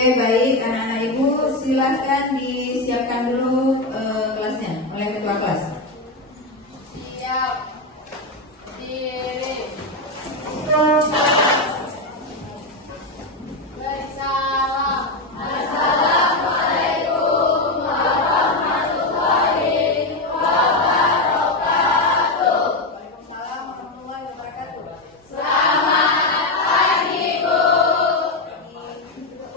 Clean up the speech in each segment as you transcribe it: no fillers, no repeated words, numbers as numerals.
Oke, baik anak-anak ibu, silahkan disiapkan dulu kelasnya oleh ketua kelas. Siap. Diri. Bersalam. Assalamualaikum warahmatullahi wabarakatuh. Waalaikumsalam warahmatullahi wabarakatuh. Selamat pagi, Bu.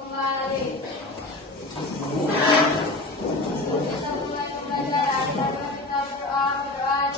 Kembali. Kita mulai pembelajaran. Kita berdoa dimulai.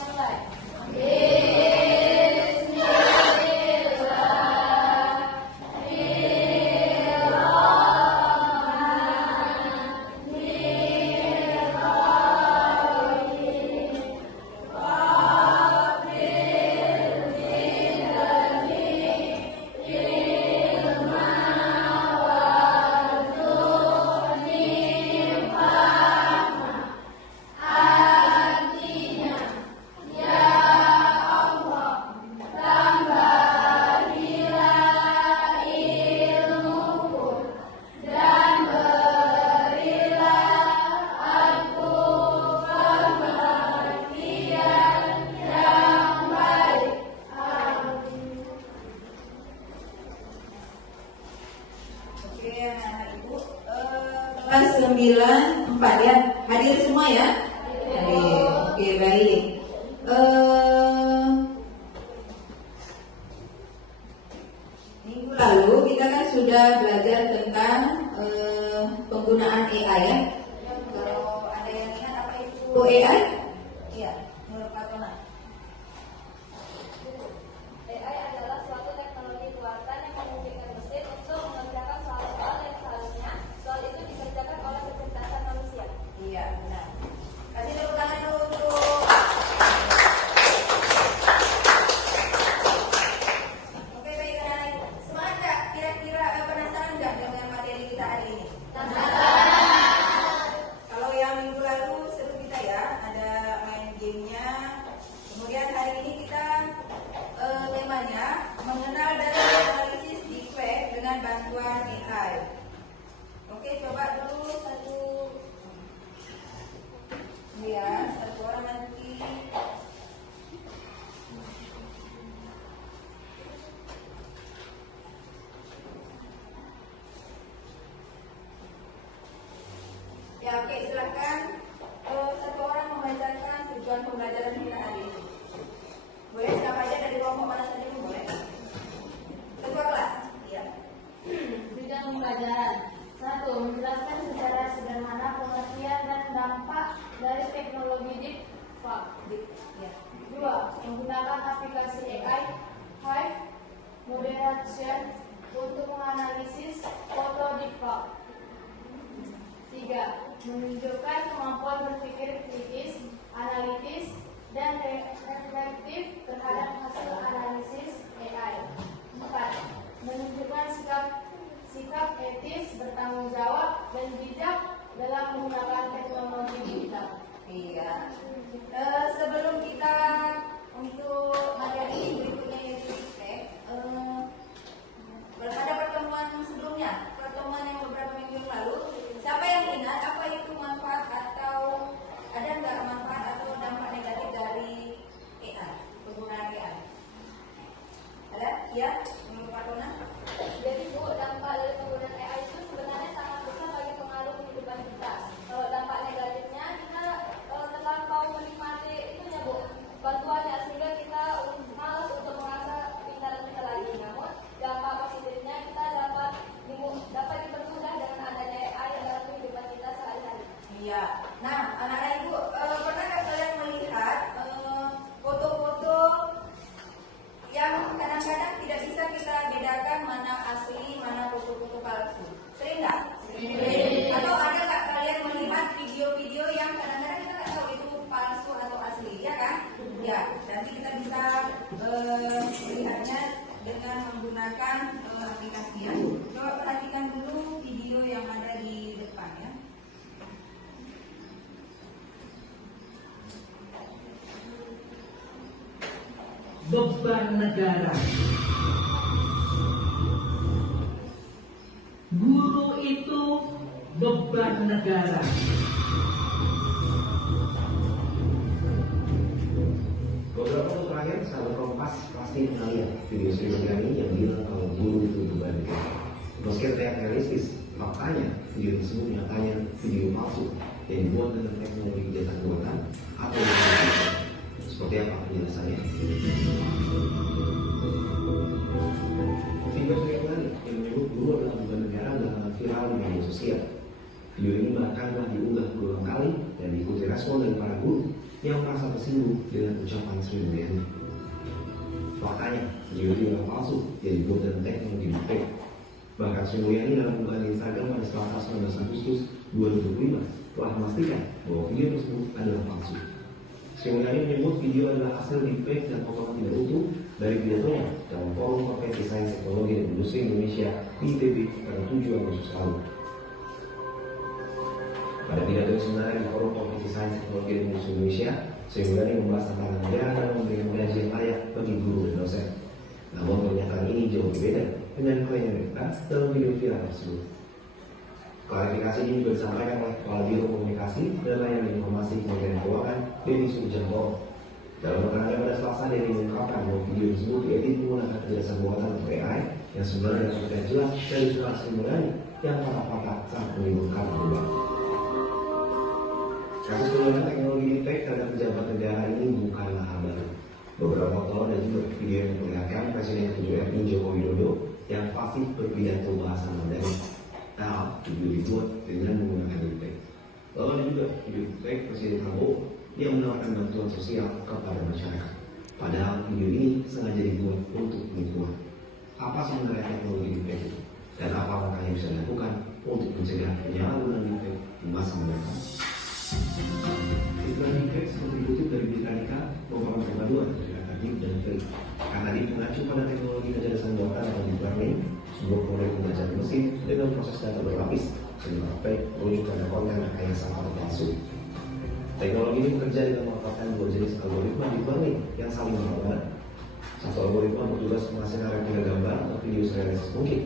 Oke, anak-anak ibu, kelas 94 ya, hadir semua ya? Hadir. Oke, baik. Minggu lalu kita kan sudah belajar tentang penggunaan AI ya. Kalau ada yang ingat apa itu AI? Iya, menurut Pak Tona. AI adalah suatu teknologi buatan yang memungkinkan mesin untuk mengerjakan soal-soal yang seharusnya soal itu dikerjakan oleh kecerdasan manusia. Iya, benar. Kasih tepuk tangan dulu untuk Oke, baik anak-anak ibu. Semangat nggak? Kira-kira penasaran nggak dengan materi kita hari ini? Kalau yang minggu lalu seru kita ya, ada main gamenya. Kemudian hari ini kita temanya mengenal dan analisis defect dengan bantuan AI. Oke, coba dulu satu orang nanti. Ya, oke, silakan satu orang membacakan tujuan pembelajaran kita hari ini. Boleh siapa aja dari kelompok mana saja pun boleh. Ketua kelas. Iya. Bidang pembelajaran 1. Menjelaskan secara sederhana pengertian dan dampak dari teknologi deepfake. Ya. 2. Menggunakan aplikasi AI Hive Moderation untuk menganalisis foto deepfake. 3. Menunjukkan kemampuan berpikir kritis, analitis, dan reflektif terhadap hasil analisis AI. 4. Menunjukkan sikap etis, bertanggung jawab, dan bijak dalam menggunakan teknologi digital. Iya. Sebelum kita untuk materi berikutnya yaitu defect, pada pertemuan sebelumnya, pertemuan yang beberapa minggu lalu, siapa yang ingat apa itu manfaat atau ada nggak manfaat atau dampak negatif dari AI, penggunaan AI? Ada? Ya, menurut Pak Tona? Jadi Bu, dampak dari penggunaan AI itu sebenarnya sangat besar bagi pengaruh kehidupan kita. Kalau dampak negatifnya kita terlampau menikmati itunya Bu, bantuannya sehingga kita malas untuk mengasah pintaran kita lagi. Namun dampak positifnya kita dapat dipermudah dengan adanya AI dalam kehidupan kita sehari-hari. Iya. Nah, anak-anak ibu, pernah nggak kalian melihat foto-foto yang kadang-kadang tidak bisa kita bedakan mana asli, mana foto-foto palsu? Sering nggak? Sering. Atau ada nggak kalian melihat video-video yang kadang-kadang kita nggak tahu itu palsu atau asli, ya kan? Ya, nanti kita bisa melihatnya dengan menggunakan aplikasi ya. Coba perhatikan dulu video yang ada di depan ya. Beban negara. Guru itu beban negara. Beberapa waktu terakhir, sahabat Kompas pasti pernah lihat video Sri Mulyani yang bilang kalau guru itu beban negara. Meski terlihat realistis, faktanya video tersebut nyatanya video palsu yang dibuat dengan teknologi cetak buatan atau seperti apa penjelasannya? Video Sri Mulyani yang menyebut guru adalah beban negara adalah viral di media sosial. Video ini bahkan telah diunggah berulang kali dan diikuti respon dari para guru yang merasa tersinggung dengan ucapan Sri Mulyani. Faktanya, video ini adalah palsu yang dibuat dengan teknologi deepfake. Bahkan Sri Mulyani dalam unggahan di Instagram pada Selasa 19 Agustus 2025 telah memastikan bahwa video tersebut adalah palsu. Sri Mulyani menyebut video adalah hasil deepfake dan potongan tidak utuh dari pidatonya dalam forum konferensi sains teknologi dan industri Indonesia di ITB pada 7 Agustus lalu. Pada pidato yang sebenarnya di forum konferensi sains teknologi dan industri Indonesia, Sri Mulyani membahas tentang negara dalam memberikan gaji yang layak bagi guru dan dosen. Namun pernyataan ini jauh berbeda dengan klaim yang mereka dalam video viral tersebut. Klarifikasi ini juga disampaikan oleh Kepala Biro Komunikasi dan Layanan Informasi Kementerian Keuangan, Denny Sujantoro. Dalam keterangannya pada Selasa, Denny mengungkapkan bahwa video tersebut diedit menggunakan kecerdasan buatan atau AI yang sebenarnya terlihat jelas dari suara Sri Mulyani yang patah-patah saat menimbulkan beban. Kasus penggunaan teknologi deepfake terhadap pejabat negara ini bukanlah hal baru. Beberapa waktu lalu ada juga video yang memperlihatkan Presiden ke-7 RI Joko Widodo yang fasih berpidato bahasa Mandarin. Nah, video dibuat dengan menggunakan deepfake. Lalu ada juga video deepfake Presiden Prabowo yang menawarkan bantuan sosial kepada masyarakat. Padahal video ini sengaja dibuat untuk penipuan. Apa sebenarnya teknologi deepfake itu? Dan apa langkah yang bisa dilakukan untuk mencegah penyalahgunaan deepfake di masa mendatang? Istilah deepfake seperti dikutip dari Britannica merupakan perpaduan dari kata deep dan fake. Karena deep mengacu pada teknologi kecerdasan buatan atau deep learning, sebuah proyek pembelajaran mesin dengan proses data berlapis, sehingga fake merujuk pada konten rekayasa atau palsu. Teknologi ini bekerja dengan memanfaatkan dua jenis algoritma deep learning yang saling berlawanan. Satu algoritma bertugas menghasilkan replika gambar atau video serealistis mungkin,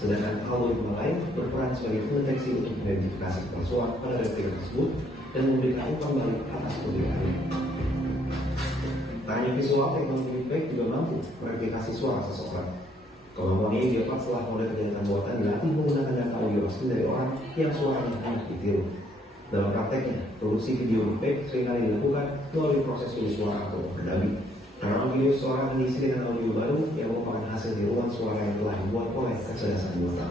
sedangkan algoritma lain berperan sebagai pendeteksi untuk mengidentifikasi kepalsuan pada replika tersebut dan memberikan umpan balik atas publikannya. Tak hanya visual, teknologi deepfake juga mampu mereplikasi suara seseorang. Kemampuan ini didapat setelah model kecerdasan buatan dilatih menggunakan data audio asli dari orang yang suaranya hendak ditiru. Dalam prakteknya, produksi video deepfake seringkali dilakukan melalui proses tulis suara atau overdubbing. Karena video seseorang diisi dengan audio baru yang merupakan hasil tiruan suara yang telah dibuat oleh kecerdasan buatan.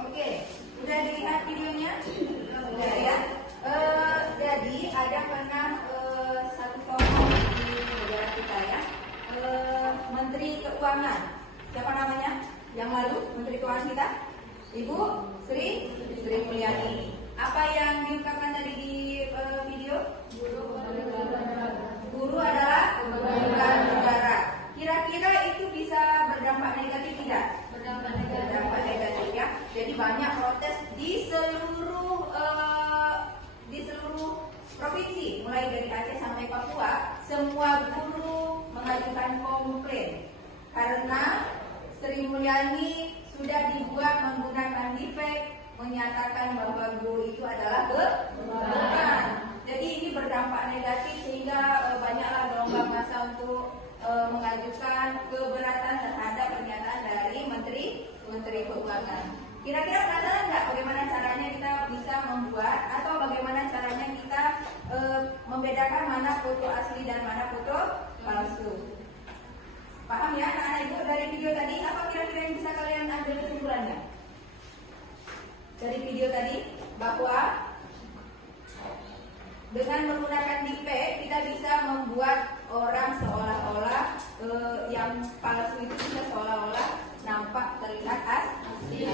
Oke, udah dilihat videonya? Udah ya. Jadi ada pernah satu tokoh di negara kita ya, Menteri Keuangan. Siapa namanya? Yang lalu Menteri Keuangan kita, Ibu Sri Mulyani. Apa yang diungkapkan tadi di video? Guru adalah beban negara. Kira-kira itu bisa berdampak negatif tidak? Berdampak negatif ya. Jadi banyak protes di seluruh provinsi, mulai dari Aceh sampai Papua, semua guru mengajukan komplain karena Sri Mulyani sudah dibuat menggunakan deepfake menyatakan bahwa guru itu adalah beban. Jadi ini berdampak negatif sehingga banyaklah gelombang massa untuk mengajukan keberatan terhadap pernyataan dari Menteri Keuangan. Kira-kira penasaran nggak bagaimana caranya kita bisa membuat atau bagaimana caranya kita membedakan mana foto asli dan mana foto palsu? Paham ya anak-anak ibu dari video tadi? Apa kira-kira yang bisa kalian ambil kesimpulannya? Dari video tadi bahwa dengan menggunakan deepfake kita bisa membuat orang seolah-olah yang palsu itu bisa seolah-olah nampak terlihat asli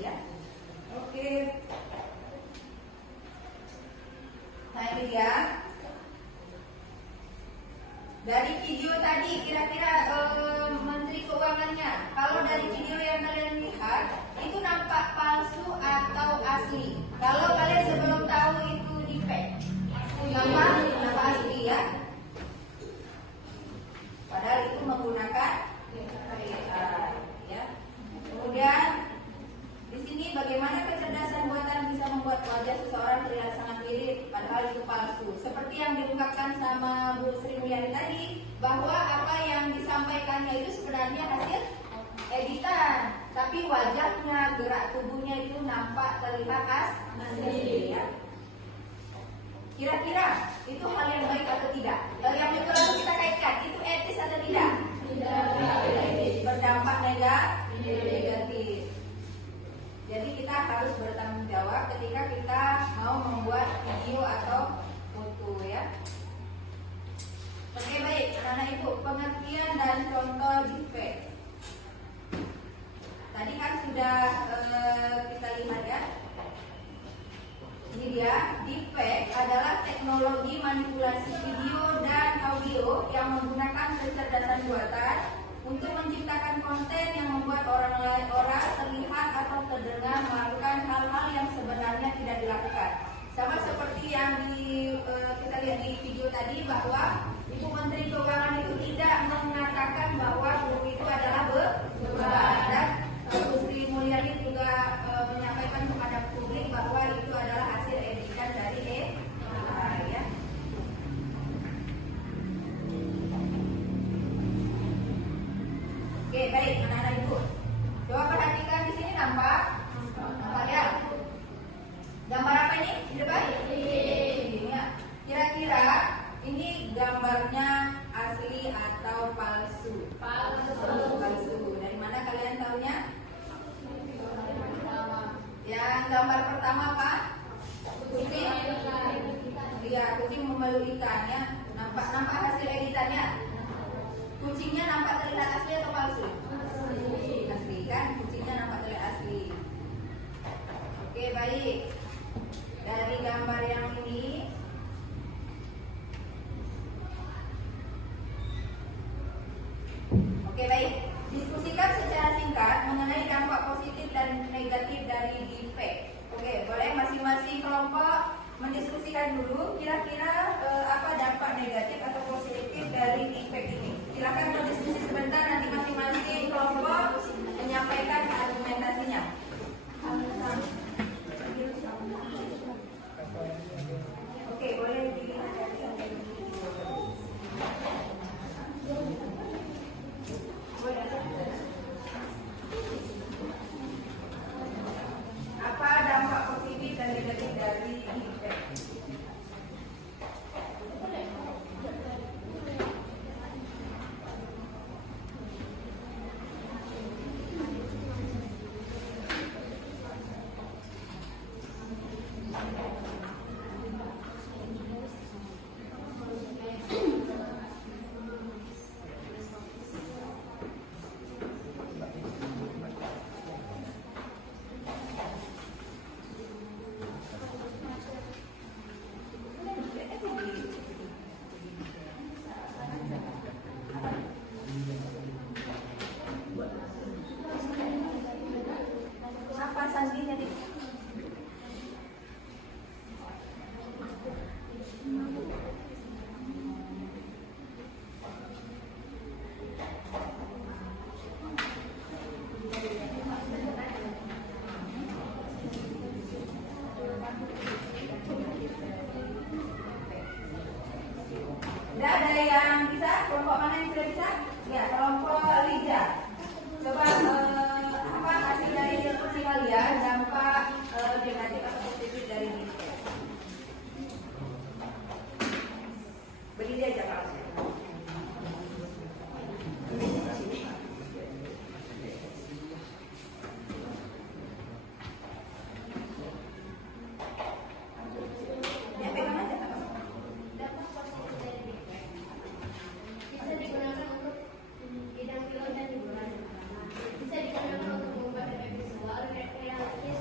ya. Oke. Nah ini ya. Dari video tadi kira-kira Menteri Keuangannya, kalau dari video yang kalian lihat itu nampak palsu atau asli? Kalau kalian sebelum tahu itu deepfake, nampak asli ya. Padahal itu menggunakan yang diungkapkan sama Bu Sri Mulyani tadi, bahwa apa yang disampaikannya itu sebenarnya hasil editan, tapi wajahnya, gerak tubuhnya itu nampak terlihat asli ya. Kira-kira itu hal yang baik atau tidak? Yang itu lalu kita kaitkan, itu etis atau tidak? Tidak. Berdampak negatif. Jadi kita harus bertanggung jawab ketika kita mau membuat video atau foto ya. Oke baik, anak-anak ibu, pengertian dan contoh defect. Tadi kan sudah kita lihat ya. Ini dia, defect adalah teknologi manipulasi video dan audio yang menggunakan kecerdasan buatan untuk menciptakan konten yang membuat orang terlihat atau terdengar melakukan hal-hal yang sebenarnya tidak dilakukan. Sama seperti yang kita lihat di video tadi, bahwa Ibu Menteri Keuangan itu tidak mengatakan bahwa buku itu adalah beban, dan Bu Sri Mulyani juga menyampaikan kepada publik bahwa itu adalah hasil editan dari AI ya. Oke baik, anak-anak ibu, coba perhatikan di sini nampak ya. Gambar apa ini di depan? Ini ya. Kira-kira ini gambarnya asli atau palsu? Palsu. Dari mana kalian tahunya? Yang gambar pertama apa? Kucing. Iya, kucing memeluk ikan ya. Nampak hasil editannya. Kucingnya nampak terlihat asli atau palsu? Asli kan? Kucingnya nampak terlihat asli. Oke baik. Dari gambar yang ini, oke baik, diskusikan secara singkat mengenai dampak positif dan negatif dari defect. Oke, boleh masing-masing kelompok mendiskusikan dulu kira-kira apa dampak negatif atau positif dari defect ini. Silakan berdiskusi sebentar, nanti masing-masing kelompok menyampaikan argumentasinya. Oke, boleh dilihat dari apa dampak positif dan negatif dari defect? Apa sandinya nih? Udah ada yang bisa? Kelompok mana yang sudah bisa? Ya, kelompok Lija. Coba apa hasil dari diskusi kalian, dampak negatif atau positif dari defect? Berdiri aja Pak. Ya, pegang aja. Dampak positif dari defect bisa digunakan untuk bidang film dan hiburan. Bisa digunakan untuk mengubah efek visual, realistis,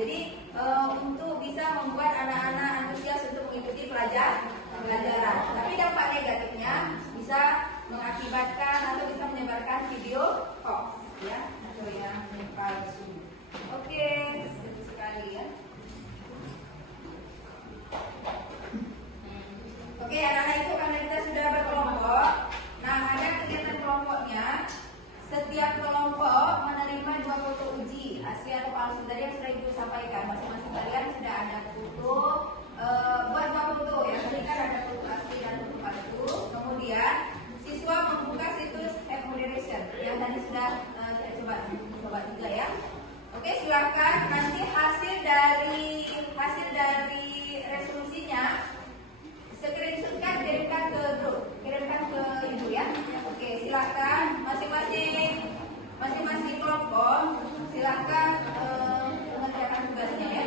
Jadi untuk bisa membuat anak-anak antusias untuk mengikuti pelajaran. Tapi dampak negatifnya bisa mengakibatkan atau bisa menyebarkan video hoax, ya, atau yang palsu. Oke, itu sekali ya. Oke, anak-anak itu karena kita sudah berkelompok. Nah, ada kegiatan kelompoknya. Setiap kelompok menerima 2 foto uji asli atau palsu. Tadi yang sudah Ibu sampaikan, masing-masing kalian sudah ada foto. Buat 2 foto ya, tadi kan ada foto asli dan foto palsu. Kemudian siswa membuka situs app moderation yang tadi sudah saya coba juga ya. Oke, silakan nanti hasil dari resolusinya screenshotkan, kirimkan ke grup, kirimkan ke Ibu ya. Oke, silakan masing-masing kelompok silakan mengerjakan tugasnya ya.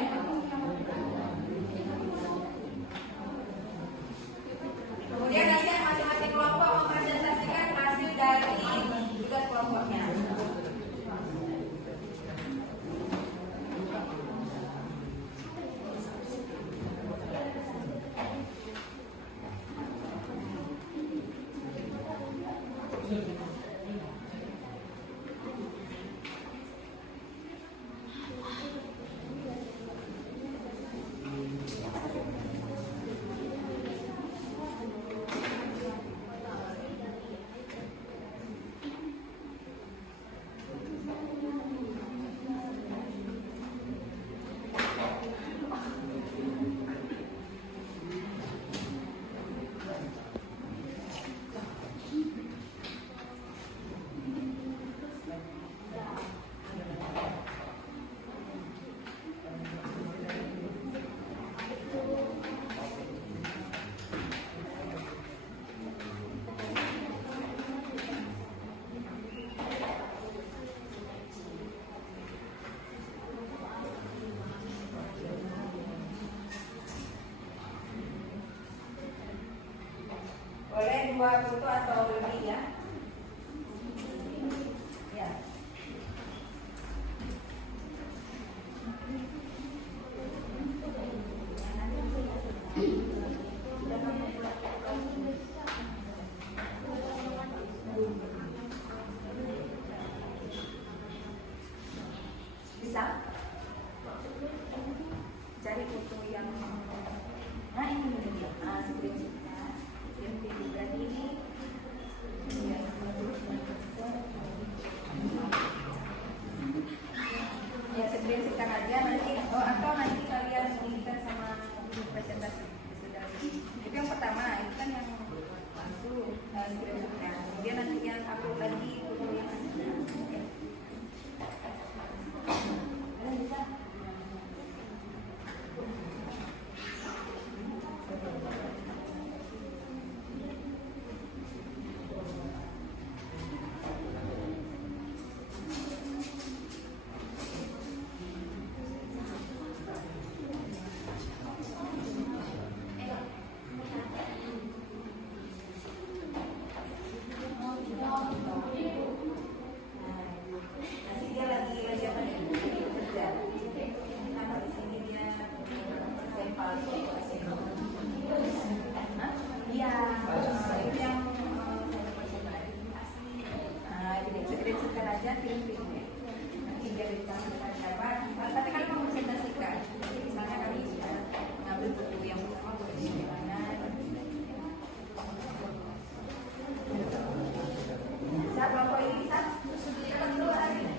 Kemudian nanti masing-masing kelompok mempresentasikan hasil dari tugas kelompoknya. Boleh 2 foto atau lebih ya. Ya. Bisa? Cari foto yang ini dia. Seperti yang tadi ini. Ya, screenshotkan aja nanti atau nanti kalian berikan sama presentasi. Itu yang pertama, itu kan yang langsung screenshotnya. Kemudian nanti yang upload lagi foto yang ada. Kalian bisa? Tapi kan mempresentasikan, misalnya kami sudah mengambil buku yang pertama boleh bagaimana. Bisa kelompok ini bisa? Kita dulu hari ini.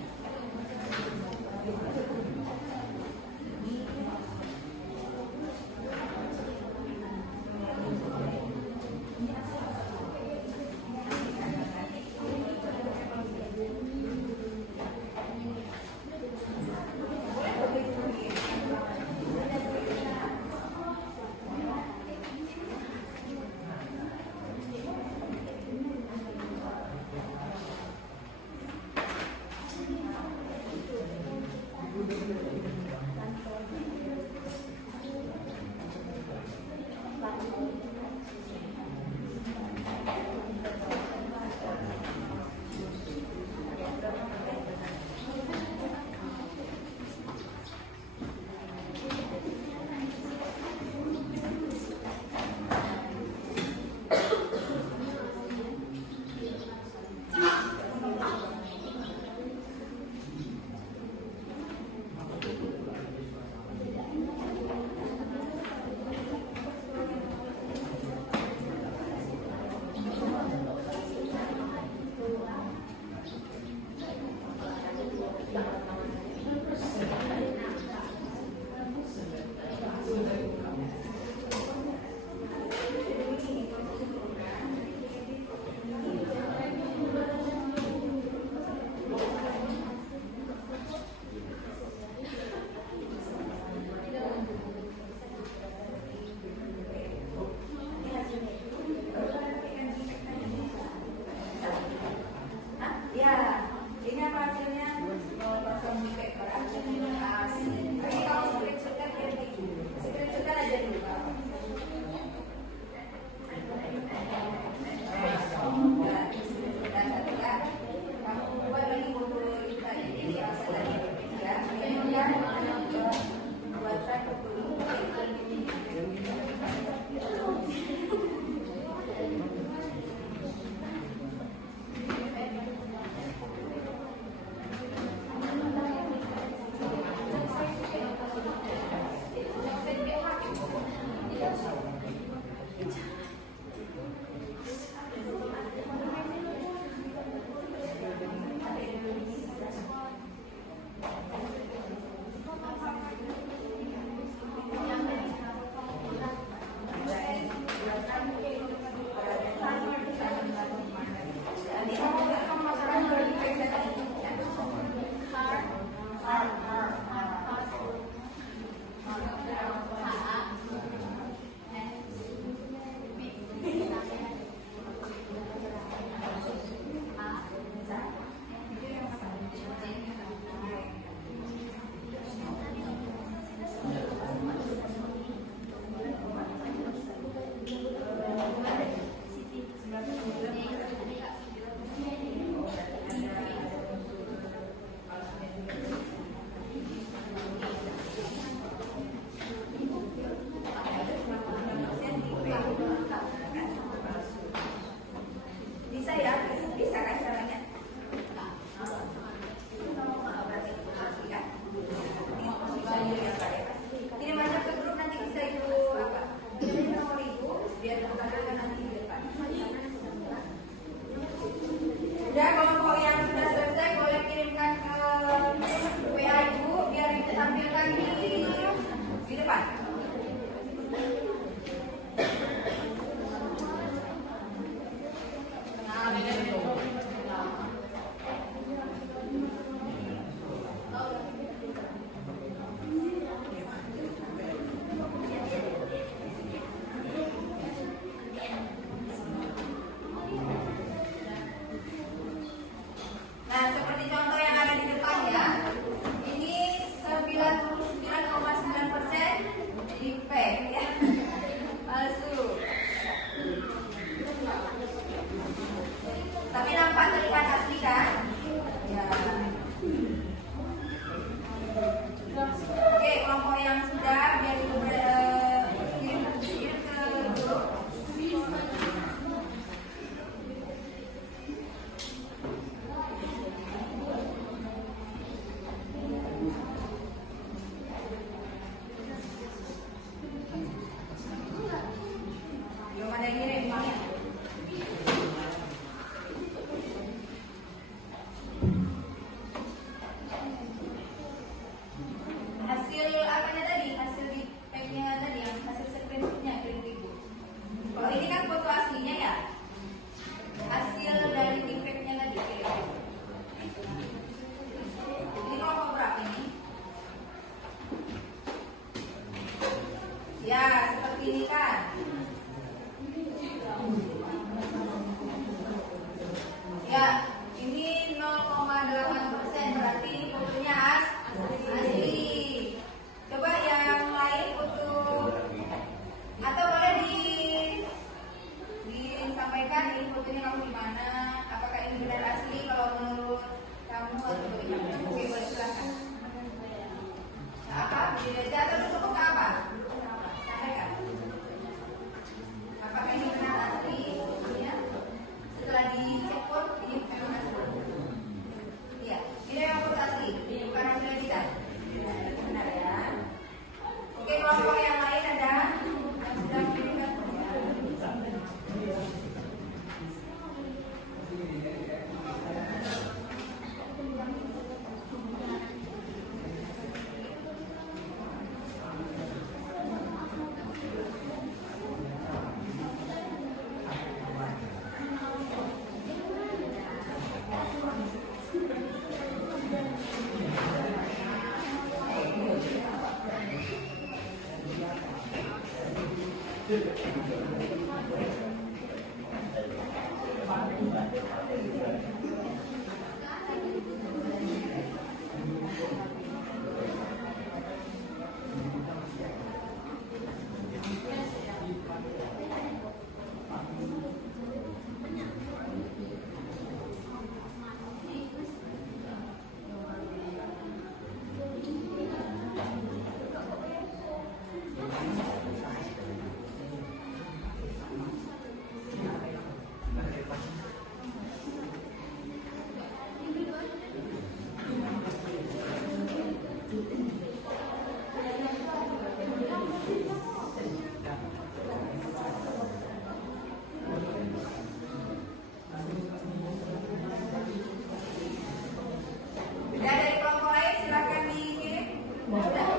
Beda dari kelompok lain, silakan dikirim. Sudah.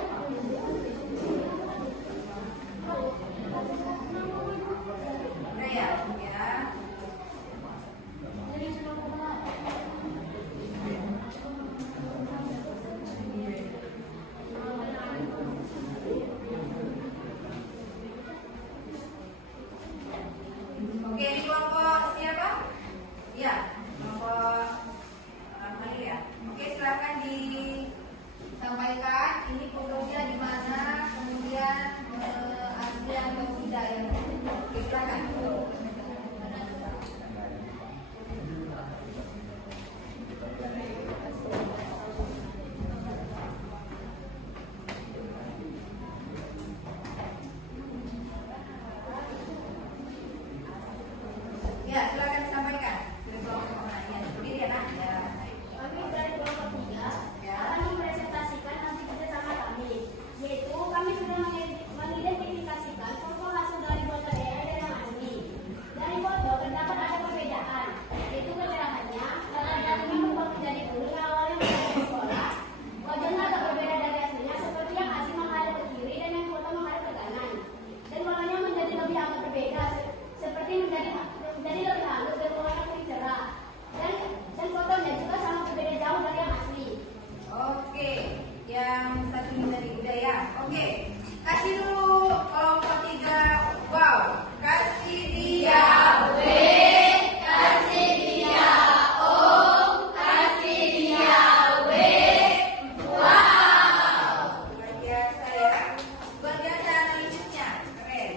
Udah ya, ya. Oke, di kelompok siapa? Ya, kelompok Rahmani ya. Oke, silakan disampaikan ini fotonya di mana, kemudian asli atau tidak ya. Oke, silakan. Ya, silakan disampaikan. Dari kelompok mana? Ya, berdiri ya, Nak. Ya. Kami dari kelompok 3 Ya. akan mempresentasikan hasil kerjasama kami, yaitu kami sudah mengidentifikasikan foto hasil dari foto AI dan yang asli. Dari foto terdapat ada perbedaan, yaitu kecerahannya karena datangnya merupakan menjadi guru yang awalnya menjadi di sekolah. Wajahnya agak berbeda dari aslinya, seperti yang asli menghadap ke kiri dan yang foto menghadap ke kanan. Dan warnanya menjadi lebih agak berbeda, seperti menjadi lebih halus dan warna kuning cerah. Dan fotonya juga sangat berbeda jauh dari yang asli. Oke, yang satu ini tadi udah ya. Oke, kasih dulu kelompok 3. Wow, kasih dia B, kasih dia O, kasih dia W. Wow, luar biasa ya. Luar biasa analisisnya, keren.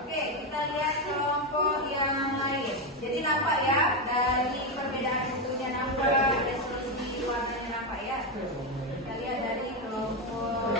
Oke, kita lihat kelompok yang lain. Jadi nampak ya, dari perbedaan bentuknya nampak, resolusi warnanya nampak ya. Kita lihat dari kelompok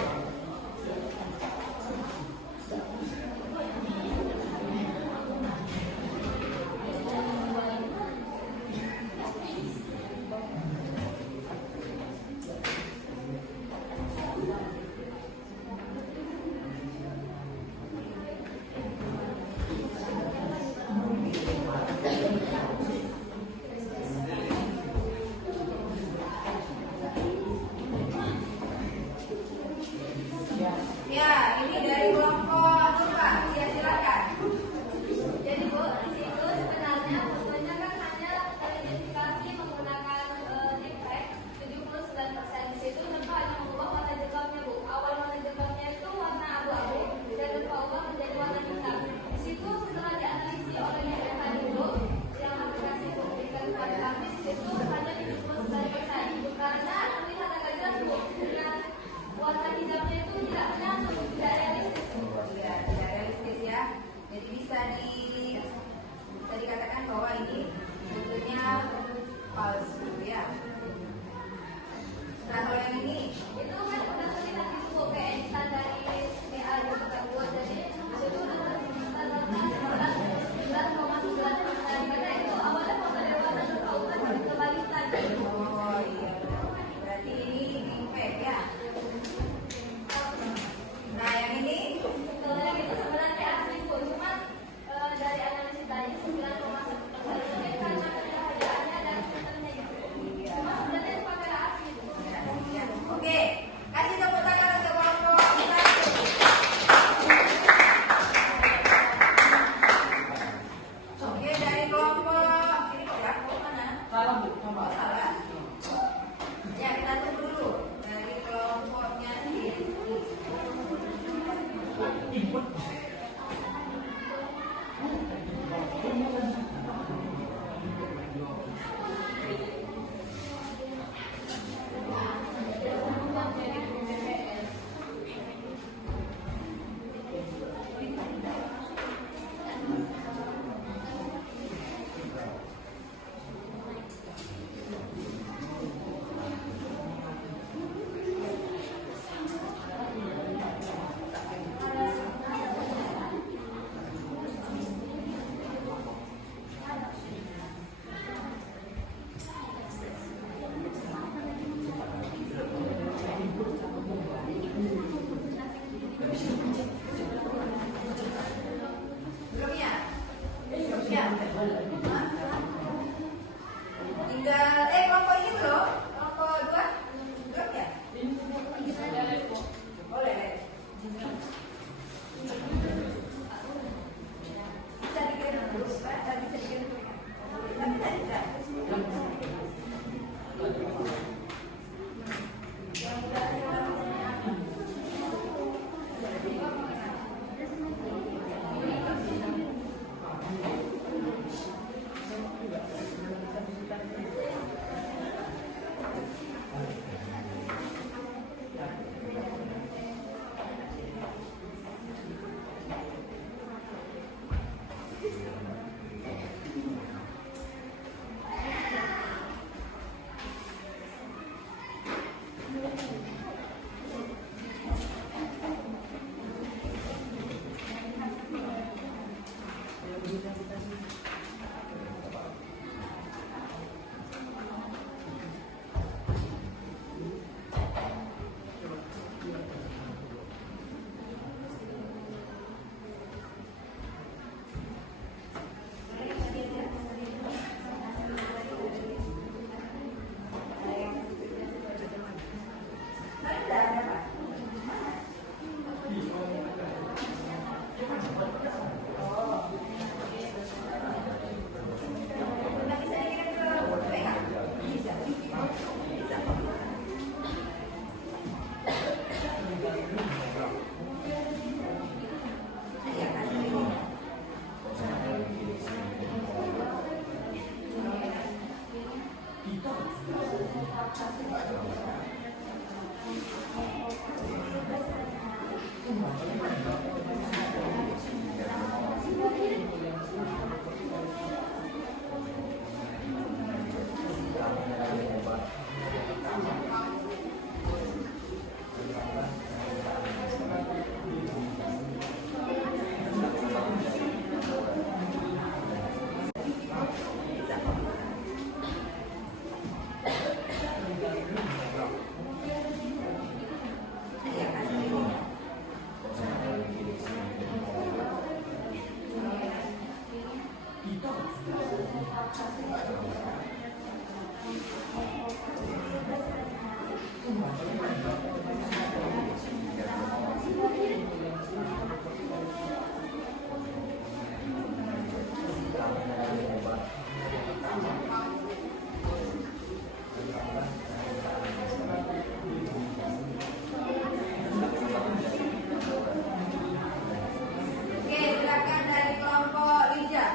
Oke, silakan dari kelompok Lija.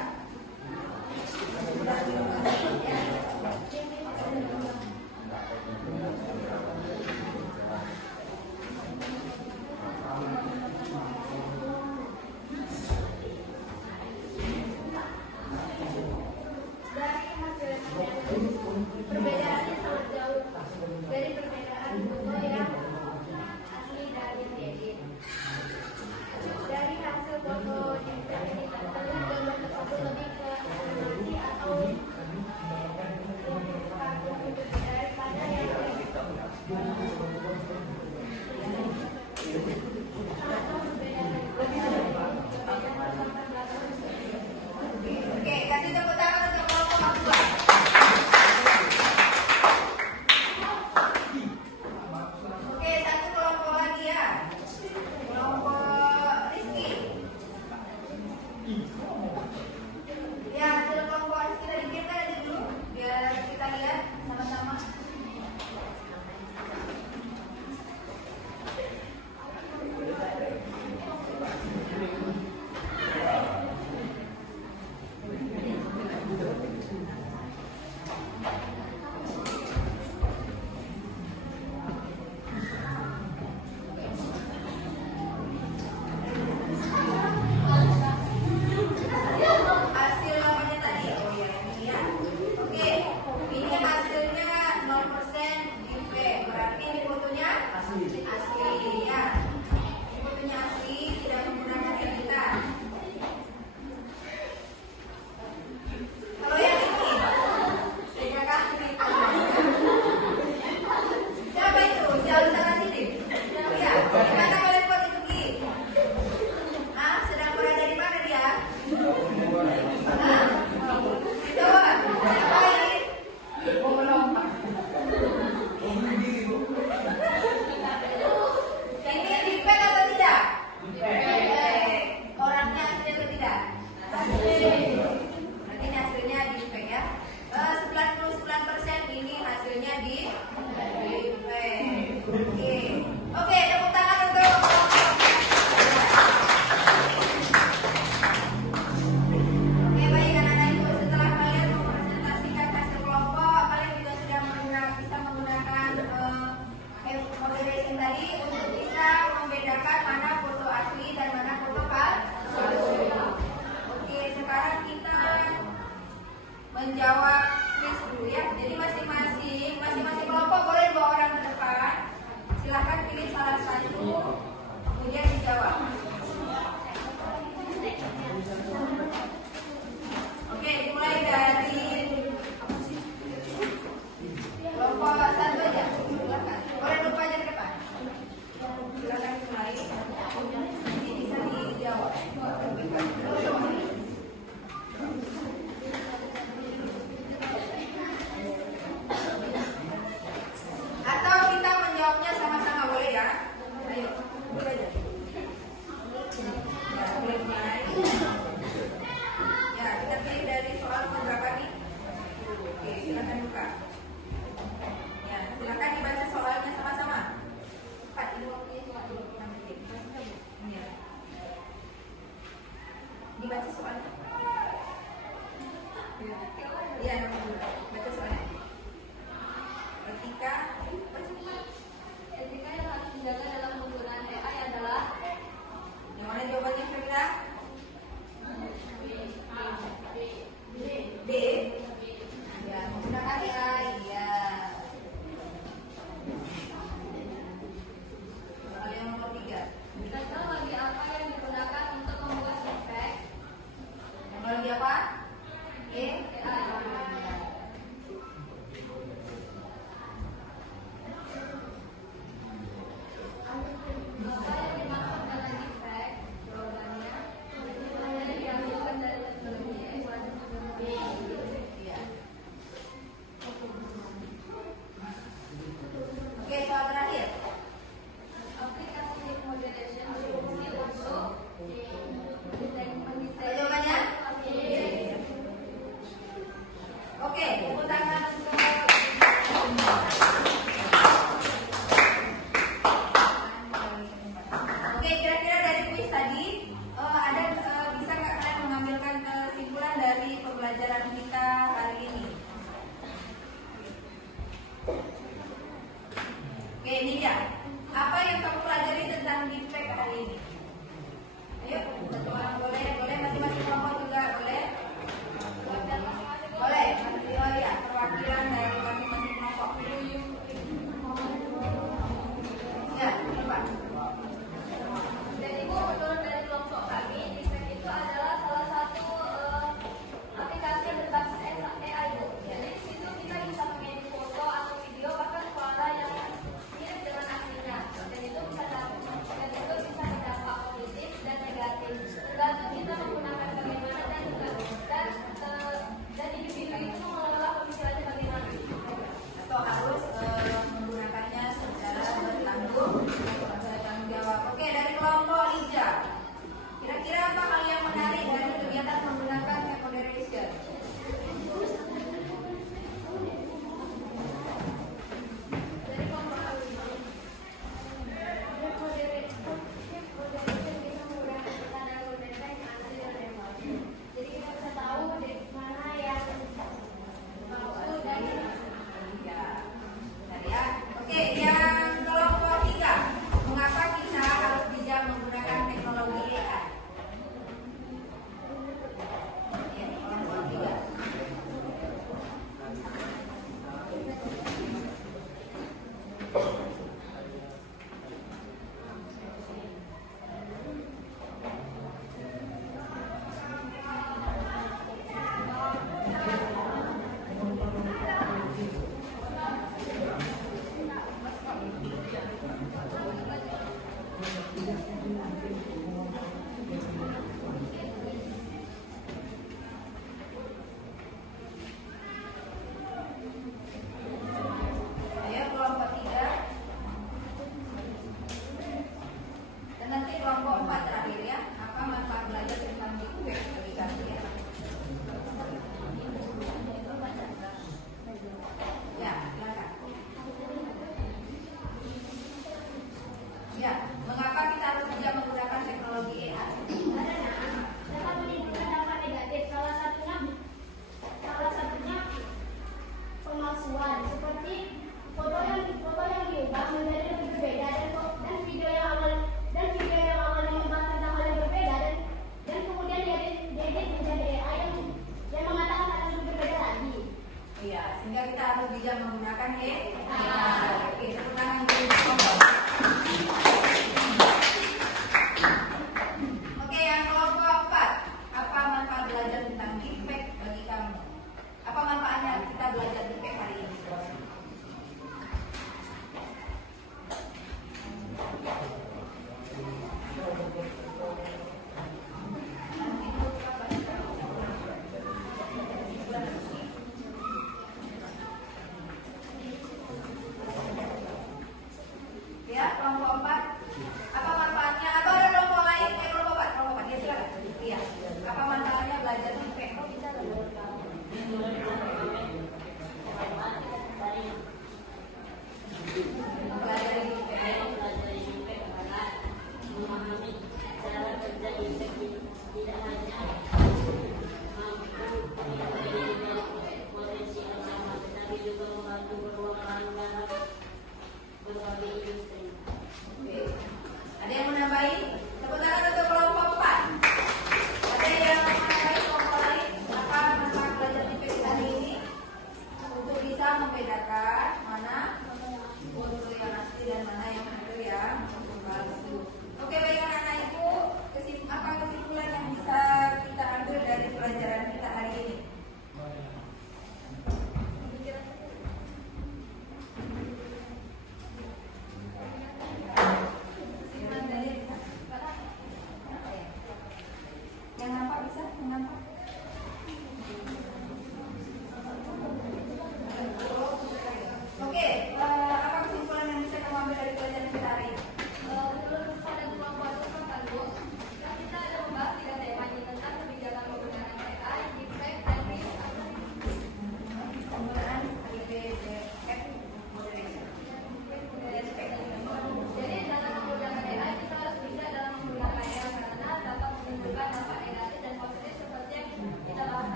Dari hasil perbedaannya sangat jauh dari perbedaan foto yang asli dari edit. Dari hasil foto yang terlihat terlihat gambar tersebut lebih ke animasi atau daripada yang Oke, kasih tepuk tangan untuk kelompok Aqua. Oke, satu kelompok lagi ya. Kelompok Rizky. Ya, hasil kelompok Rizky tadi kita aja dulu, biar kita lihat sama-sama. Hasil namanya tadi, oh ya ini ya. Oke, ini hasilnya 0% IP, berarti ini fotonya asli ya. Ini fotonya asli, tidak menggunakan editan. Kalau yang ini, saya kasih siapa itu? Jangan salah sini. Ya, kata boleh buat itu Ki. Ah, sedang berada di mana dia? Itu, siapa ini? Ini di pen atau tidak? Orangnya asli atau tidak? Berarti ini hasilnya di pen ya. 99% ini hasilnya di pen. Oke, tepuk tangan untuk Oke, baik anak-anak ibu, setelah kalian mempresentasikan hasil kelompok, kalian juga sudah bisa menggunakan moderation tadi untuk bisa membedakan mana foto asli dan mana foto palsu. Oke, sekarang kita menjawab quiz dulu ya. Jadi masing-masing kelompok boleh 2 orang ke depan. Silahkan pilih salah satu, kemudian dijawab. Oke, dimulai dari kelompok satu aja. Silakan. Boleh lupa aja ke depan. Silakan mulai. Nanti bisa dijawab. Atau kita menjawabnya sama-sama boleh ya? Ayo, mulai aja. Saya tanggung jawab. Oke, dari kelompok Lija. Kira-kira apa hal yang menarik dari kegiatan menggunakan moderation? Dari kelompok kami, moderation bisa menggunakan data yang asli dan relevan. Jadi kita bisa tahu di mana yang palsu dan Ya, benar ya. Oke, yang kelompok 3.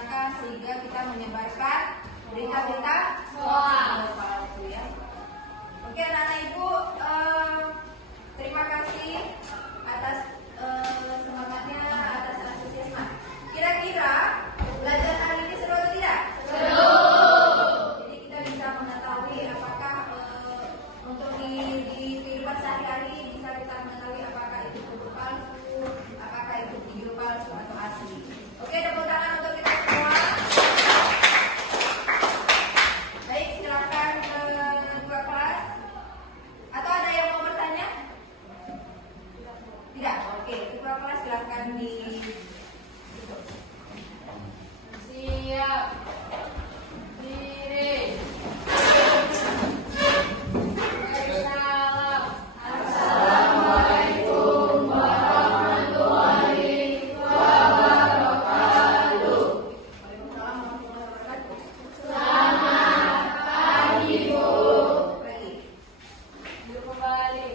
gunakan sehingga kita menyebarkan berita-berita palsu ya. Oke anak-anak ibu, terima kasih atas semangatnya, atas antusiasme. Kira-kira belajar hari ini seru atau tidak? Seru. Jadi kita bisa mengetahui apakah untuk di kehidupan sehari-hari bisa kita mengetahui apakah itu foto palsu, apakah itu video palsu atau asli. Oke, tepuk tangan untuk kita semua. Baik, silakan ketua kelas. Atau ada yang mau bertanya? Tidak. Oke, ketua kelas silakan di. Siap. Diri. Salam. Assalamualaikum warahmatullahi wabarakatuh. Waalaikumsalam warahmatullahi wabarakatuh. Selamat pagi, Bu. Baik. Duduk kembali.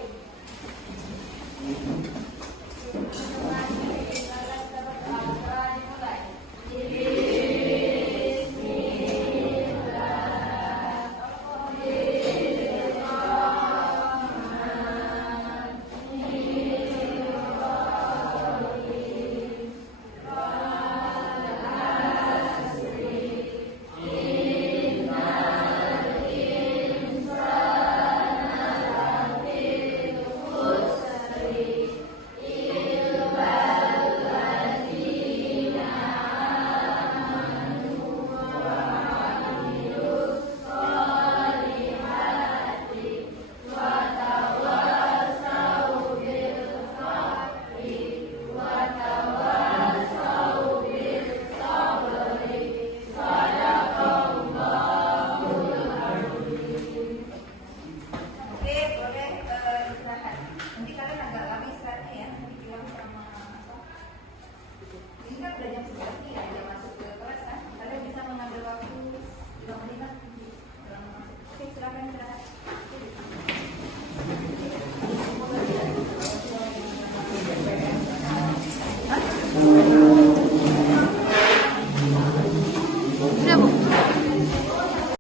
Oke, boleh istirahat. Nanti kalian agak lama istirahatnya ya. Nanti bilang sama apa? Ini kan udah jam 11 nih ya, udah masuk ke kelas kan. Kalian bisa mengambil waktu 5 menit lah. Oke, silakan istirahat. Hah?